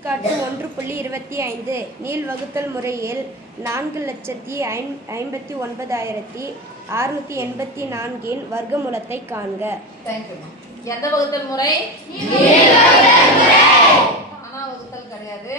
எடுத்துக்காட்டு ஒன்று புள்ளி இருபத்தி ஐந்து நீள் வகுத்தல் முறையில் நான்கு லட்சத்தி ஐம் ஐம்பத்தி ஒன்பதாயிரத்தி அறுநூற்றி எண்பத்தி நான்கின் வர்க்கமூலத்தை காண்க. எந்த வகுத்தல் முறை? தானா வகுத்தல் கிடையாது.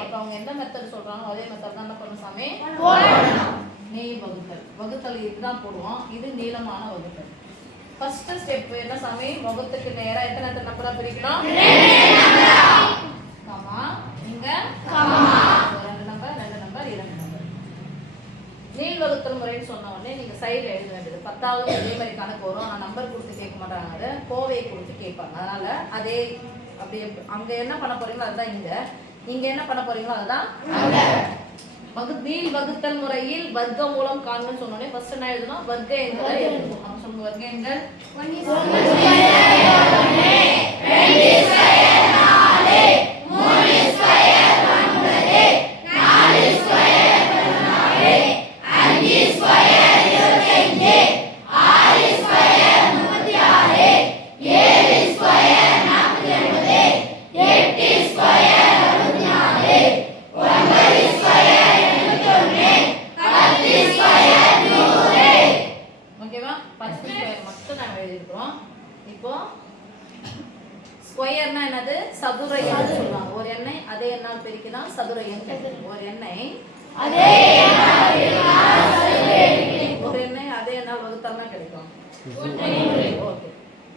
அப்ப அவங்க எந்த மெத்தட் சொல்றாங்களோ அதே மெத்தட் தான் சாமி? நீள் வகுத்தல். வகுத்தல் இதுதான் போடுவோம். இது நீளமான வகுத்தல். ஃபர்ஸ்ட் ஸ்டெப் என்ன சாமி? வகுத்துக்கு நேரா எத்தனை எத்தனை நம்பரா பிரிக்கணும்? கமா இங்க? ரெண்டு நம்பர் ரெண்டு நம்பர் இரண்டு நம்பர். நீள் வகுத்தல் முறைன்னு சொன்ன உடனே நீங்க சைடுல எழுத வேண்டியது. பத்தாவது இதே மாதிரி கணக்கு வரும் ஆனா நம்பர் கொடுத்து கேட்க மாட்டாங்க அதை. கோவையை கொடுத்து கேட்பாங்க. அதனால அதே அப்படியே அங்க என்ன பண்ண போறீங்களோ அதுதான் இங்க. இங்க என்ன பண்ண போறீங்களோ அதுதான். வகு நீள் வகுத்தல் முறையில் வர்க்க மூலம் காண்புன்னு சொன்னோடனே ஃபர்ஸ்ட் என்ன எழுதணும்? வர்க்க எண்களை எழுதணும். அவங்க சொல்லுங்க வர்க்க எண்கள் ஓகேவா எண்ணால் வகுத்தால்னா கிடைக்கும். ஓகே.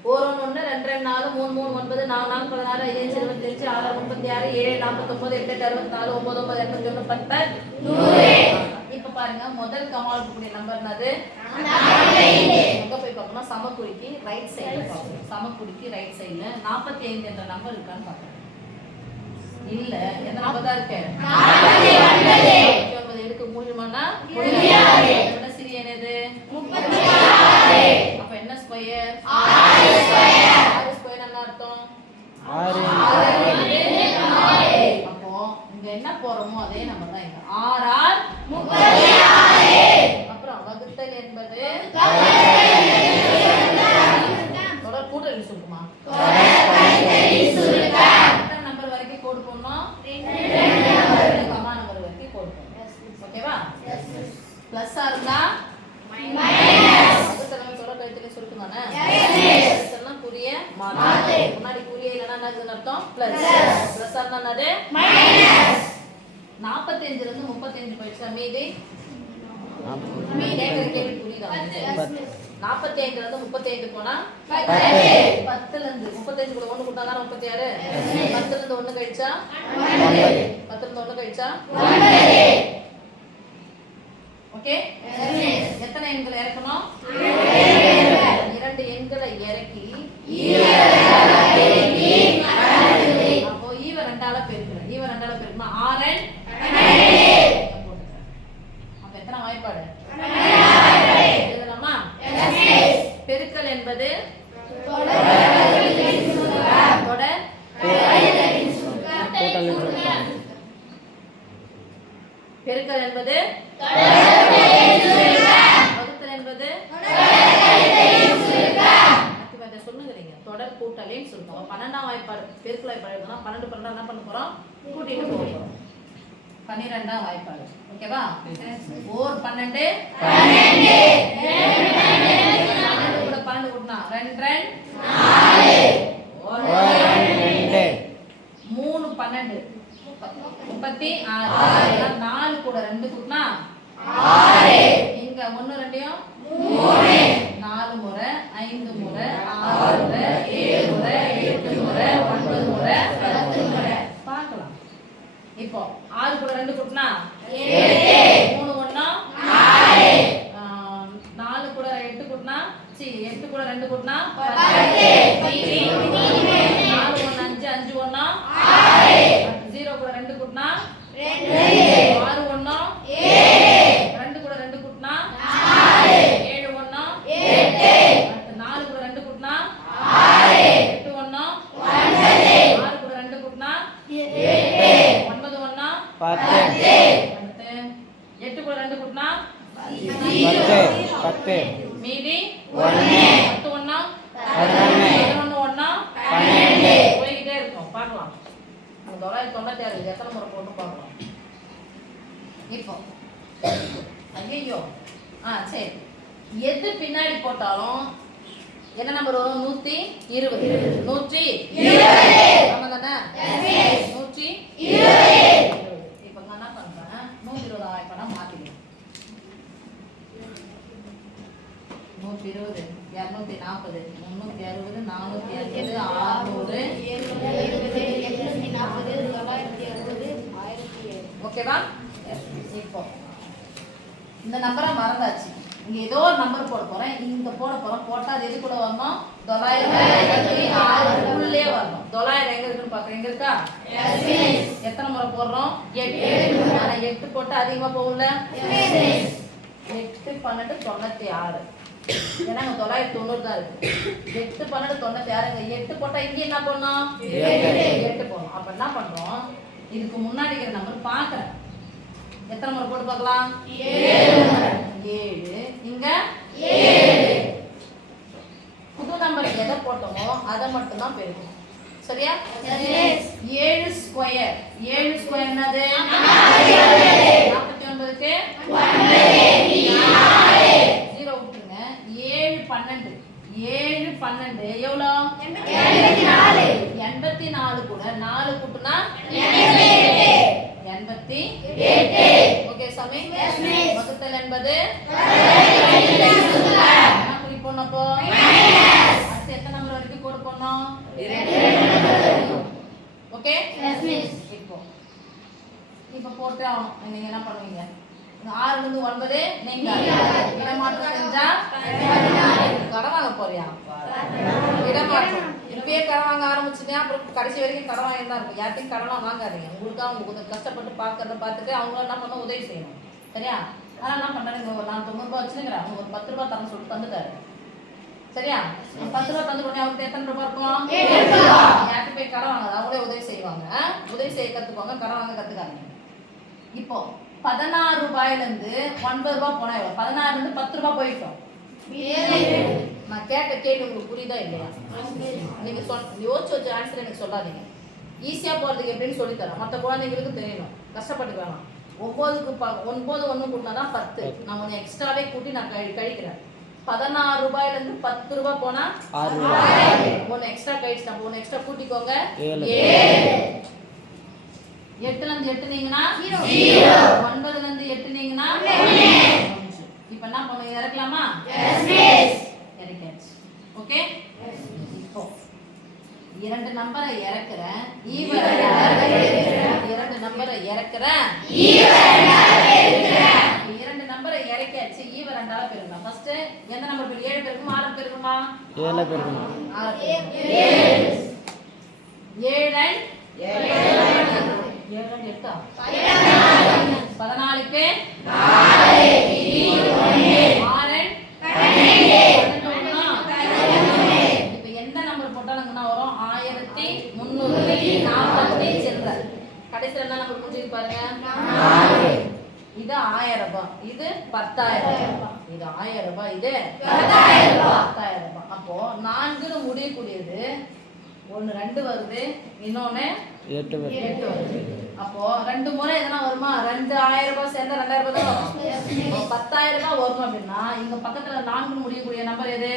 ஒரு ஒன்று ஒன்று ரெண்டு ரெண்டு நாலு மூணு மூணு ஒன்பது நாலு நாலு பதினாறு ஐந்து அஞ்சு இருபத்தஞ்சு ஆறு முப்பத்தி ஆறு ஏழு நாற்பத்தொம்பது எட்டு எட்டு அறுபத்தி நாலு ஒன்பது ஒன்பது எண்பத்தி ஒன்று பத்து இப்போ பாருங்க முதல் கமால் இருக்கக்கூடிய நம்பர் என்னது? எங்க போய் பார்க்கணும் சமக்குறிக்கு ரைட் சைடுல பார்க்கணும். சமக்குறிக்கு ரைட் சைடுல நாற்பத்தி ஐந்து என்ற நம்பர் இருக்கான்னு பார்க்கணும். இல்ல எந்த நம்பர் தான் இருக்கு? நாற்பத்தி ஒன்பது. எடுக்க முடியுமானா என்னது அப்ப என்ன ஸ்கொயர் ஆறு ஸ்கொயர் என்ன அர்த்தம்? ஆறு. அப்போ இங்க என்ன போறோமோ அதே நம்பர் தான் இங்க ஆர் அப்புறம் வகுத்தல் என்பது தொடர் கூட்டல் சொல்லுமா எத்தனை நம்பர் வரைக்கும் கோடு போடணும் ரெண்டு கமா நம்பர் வரைக்கும் கோடு போடணும் ஓகேவா பிளஸ் இருந்தா வகுத்தல் தொடர் கழித்தலை சுருக்குமானே இதெல்லாம் புரிய மாட்டாது முன்னாடி புரிய இல்லைன்னா என்னதுன்னு அர்த்தம் பிளஸ் பிளஸ் இருந்தா என்னது நாற்பத்தஞ்சுல இருந்து முப்பத்தஞ்சு போயிடுச்சா? மீதி? கேள்வி புரியுதா? நாற்பத்தி ஐந்துல இருந்து முப்பத்தி ஐந்து போனா பத்துல இருந்து. முப்பத்தஞ்சு கூட ஒண்ணு கொடுத்தா முப்பத்தி ஆறு பத்துல இருந்து ஒண்ணு கழிச்சா? பத்துல இருந்து ஒண்ணு கழிச்சா? ஓகே? எத்தனை எண்களை இறக்கணும்? இரண்டு எண்களை இறக்கி அப்போ ஈவ ரெண்டால பெருக்கிறேன் தெரியுமா? ரெண்டால அப்ப எத்தனை வாய்ப்பாடு? எழுதலாமா? பெருக்கல் என்பது தொடர் கூட்டல் பெருக்கல் என்பது வகுத்தல் என்பது சொல்லுங்க தொடர் கூட்டலின்னு சொல்லுவோம் பன்னெண்டாம் வாய்ப்பாடு பெருக்கல் வாய்ப்பாடு பன்னெண்டு பன்னெண்டு என்ன பண்ண போறோம்? கூட்டிட்டு போக போறோம் பன்னிரெண்டாம் வாய்ப்பாடு. ஓகேவா? ஓர் பன்னெண்டு. பன்னெண்டு. கூட பன்னெண்டு கூட்டினா. ரெண்டு மூணு பன்னெண்டு. முப்பத்தி ஆறு. நாலு கூட ரெண்டு கூட்டினா? இங்க ஒண்ணு ரெண்டையும்? நாலு முறை ஐந்து முறை ஆறு முறை ஏழு முறை ஒன்பது முறை பத்து முறை பார்க்கலாம் இப்போ ஆறு கூட ரெண்டு கூட்டினா மூணு ஆம், நாலு. கூட எட்டு கூட்டினா சி எட்டு கூட ரெண்டு கூட்டினா மீதி நாலு ஒண்ணு அஞ்சு அஞ்சு ஒண்ணா ஜீரோ கூட ரெண்டு கூட்டினா ஆறு ஒண்ணா ரெண்டு கூட ரெண்டு கூட்டினா ஏழு ஒண்ணா அடுத்து நாலு கூட ரெண்டு கூட்டினா எட்டு ஒண்ணா ஆறு கூட ரெண்டு கூட்டினா ஒன்பது ஒண்ணா பத்து அடுத்து எட்டு கூட ரெண்டு கூட்டினா பத்து பத்து மீதி ஒன்று பத்து ஒண்ணா பதினொன்று பதினொன்று ஒண்ணா பன்னெண்டு போய்கிட்டே இருக்கும் பார்க்கலாம் நம்ம தொள்ளாயிரத்தி தொண்ணூத்தி எத்தனை முறை போட்டு பார்க்கலாம் இப்போ. ஐயோ ஆ சரி. எது பின்னாடி போட்டாலும் என்ன நம்பர் வரும்? நூத்தி இருபது. நூற்றி ஆமா தானே? நூற்றி இருபது. இப்போ நான் என்ன பண்றேன்? நூத்தி இருபது ஆயிரம் பணம் மாத்திடுவேன். நூத்தி இருபது. இரநூத்தி நாற்பது முந்நூற்றி அறுபது நானூற்றி அறுபது ஆறுநூறு ஓகேவா? இப்போ. இந்த நம்பரை மறந்தாச்சு. இங்க ஏதோ ஒரு நம்பர் போட போறேன். இங்க போட போறேன் போட்டா அது எது கூட வரணும்? தொள்ளாயிரம் ஆறுக்குள்ளே வரணும். தொள்ளாயிரம் எங்க இருக்குன்னு பாக்குறேன். எங்க இருக்கா? எத்தனை முறை போடுறோம்? எட்டு. எட்டு. போட்டு அதிகமா போகும்ல? எட்டு பன்னெண்டு தொண்ணூத்தி ஆறு. ஏன்னா அங்க தொள்ளாயிரத்தி தொண்ணூறு தான் இருக்கு. எட்டு பன்னெண்டு தொண்ணூத்தி ஆறுங்க எட்டு போட்டா இங்க என்ன பண்ணணும் எட்டு போடணும். அப்ப என்ன பண்றோம்? இதுக்கு முன்னாடி இருக்கிற நம்பர் பாக்குறேன். எத்தனை முறை போட்டு பார்க்கலாம்? ஏழு. இங்க? புது நம்பர் எதை போட்டோமோ அதை மட்டும் தான் பெருக்கணும் சரியா ஏழு ஸ்கொயர் ஏழு ஸ்கொயர் என்னது? நாற்பத்தி ஒன்பதுக்கு பன்னெண்டு. ஏழு பன்னெண்டு. எவ்வளோ? எண்பத்தி நாலு. கூட. நாலு கூட்டுனா எண்பத்தி ஓகே சாமி. என்பது? என்ன குறிப்போம் அப்போ? அடுத்து எத்தனை நம்பர் வரைக்கும் கோடு போடணும்? ஓகே? இப்போ. இப்போ போட்டு ஆகணும். நீங்க என்ன பண்ணுவீங்க? இந்த ஆறுல இருந்து ஒன்பது நீங்க இடமாற்றம் செஞ்சா வாங்க இடமாற்றம். இப்பயே கடன் வாங்க ஆரம்பிச்சுட்டேன். அப்புறம் கடைசி வரைக்கும் கடன் வாங்கி தான் இருக்கும் யார்ட்டையும் கடன்லாம் வாங்காதீங்க. உங்களுக்காக அவங்க கொஞ்சம் கஷ்டப்பட்டு பார்க்கறத பார்த்துட்டு அவங்க என்ன பண்ண உதவி செய்யணும். சரியா? ஆனா என்ன பண்றாங்க நான் தொண்ணூறு ரூபாய் வச்சுக்கிறேன் அவங்க ஒரு பத்து ரூபாய் தரேன்னு சொல்லிட்டு தந்துட்டாரு. சரியா? பத்து ரூபாய் தந்து உடனே அவருக்கு எத்தனை ரூபாய் இருக்கும்? யார்கிட்ட போய் கடன் வாங்காது? அவங்களே உதவி செய்வாங்க? உதவி செய்ய கத்துக்கோங்க கடன் வாங்க கத்துக்காதீங்க. இப்போ பதினாறு ரூபாயில இருந்து ஒன்பது ரூபாய் போனா எவ்வளவு? பதினாறுல இருந்து பத்து ரூபாய் போயிட்டோம். நான் கேட்ட கேள்வி உங்களுக்கு புரியுதா இல்லையா? நீங்க சொல் யோசிச்சு வச்ச ஆன்சர் எனக்கு சொல்லாதீங்க. ஈஸியா போறதுக்கு எப்படின்னு சொல்லி தரேன். மற்ற குழந்தைங்களுக்கு தெரியணும். கஷ்டப்பட்டு வேணாம். ஒன்பதுக்கு ப ஒன்பது ஒன்று கூட்டினா தான் பத்து. நான் ஒன்று எக்ஸ்ட்ராவே கூட்டி நான் கழி கழிக்கிறேன். பதினாறு ரூபாயில இருந்து பத்து ரூபாய் போனா ஆறு ரூபாய். ஒன்று எக்ஸ்ட்ரா கழிச்சிட்டேன். ஒன்று எக்ஸ்ட்ரா கூட்டிக்கோங்க. ஏழு. ஏழு. எட்டுல இருந்து எட்டுனீங்கன்னா ஒன்பதுல இருந்து எட்டுனீங்கன்னா. இப்ப என்ன பண்ணுங்க இறக்கலாமா இறக்கியாச்சு ஓகே இப்போ இரண்டு நம்பரை இறக்குறேன். ஈவ இரண்டு நம்பரை இறக்குறேன். இரண்டு நம்பரை இறக்கியாச்சு. ஈவ ரெண்டால பெருக்கலாம் ஃபர்ஸ்ட் எந்த நம்பர் பெரு ஏழு பெருக்குமா? ஆறு பெருக்குமா? ஏழை பெருக்கணும் ஆறு பெருக்கணும் ஏழு ஏழு எட்டா பதினாலுக்கு ஆறு பன்னெண்டு ஒண்ணா? இப்ப எந்த நம்பர் போட்டாலும் என்ன வரும் ஆயிரத்தி முன்னூத்தி நாற்பத்தி சில்லற கடைசியில் என்ன நம்பர் முடிஞ்சு பாருங்க இது ஆயிரம் ரூபாய். இது பத்தாயிரம் ரூபாய். இது ஆயிரம் ரூபாய். இது பத்தாயிரம் ரூபாய். அப்போ நான்குன்னு முடியக்கூடியது. ஒண்ணு ரெண்டு வருது. இன்னொன்னு எட்டு வருது. அப்போ ரெண்டு முறை எதனா வருமா? ரெண்டு ஆயிரம் ரூபாய் சேர்ந்தா ரெண்டாயிரம் ரூபாய் தான் வரும். பத்தாயிரம் ரூபாய் வரும் அப்படின்னா இங்க பக்கத்துல நான்கு முடியக்கூடிய நம்பர் எது?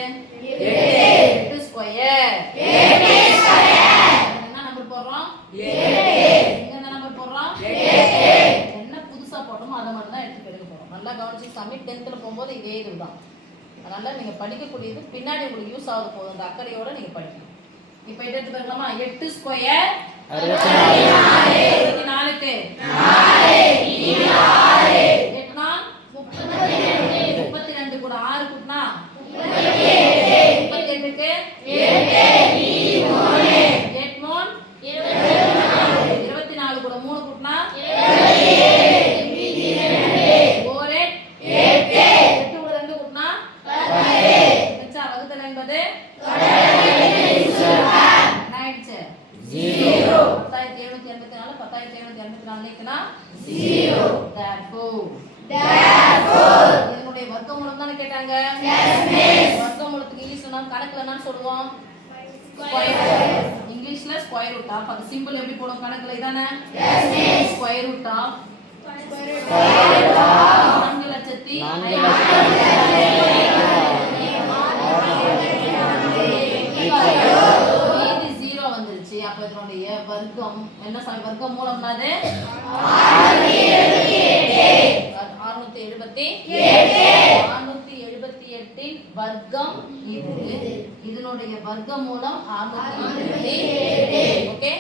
எட்டு. ஸ்கொயர் என்ன நம்பர் போடுறோம் இங்க என்ன நம்பர் போடுறோம் என்ன புதுசா போட்டோமோ அதை மட்டும் தான் எடுத்து எடுக்க போறோம் நல்லா கவனிச்சு சாமி டென்த்தில் போகும்போது இதே இதுதான். அதனால் நீங்கள் படிக்கக்கூடியது பின்னாடி உங்களுக்கு யூஸ் ஆக போகுது. அந்த அக்கறையோட நீங்கள் படிக்கணும். இப்போ இதை எடுத்து பார்க்கலாமா எட்டு ஸ்கொயர் இருபத்தி நாலுக்கு எட்டுனா முப்பத்தி ரெண்டு கூட ஆறு கூட்டினா முப்பத்தி எட்டுக்கு எட்டு இருபத்தி நாலு கூட மூணு கூட்டினா ஒரு எட்டு கூட ரெண்டு கூட்டினா மிச்சா வகுத்தல் என்பது என்ன ஆயிடுச்சு ஜீரோ பத்தாயிரத்தி எழுநூத்தி எண்பத்தி நாலு பத்தாயிரத்தி எழுநூத்தி எண்பத்தி நாலு நீக்கினா இதனுடைய கேட்டாங்க வர்க்கமூலத்துக்கு இங்கிலீஷ் சொன்னா கணக்குல என்னன்னு சொல்லுவோம். இங்கிலீஷ்ல ஸ்கொயர் ரூட் ஆஃப் அது சிம்பிள் எப்படி போடும் கணக்குல? இதானே? ஸ்கொயர் ரூட் ஆஃப் நான்கு லட்சத்தி ஜீரோ வந்துருச்சு. அப்ப இதனுடைய வர்க்கம் என்ன சாமி வர்க்கம் அறுநூத்தி எழுபத்தி அறுநூத்தி எழுபத்தி எட்டின் வர்க்கம் இது இதனுடைய வர்க்க மூலம் ஓகே?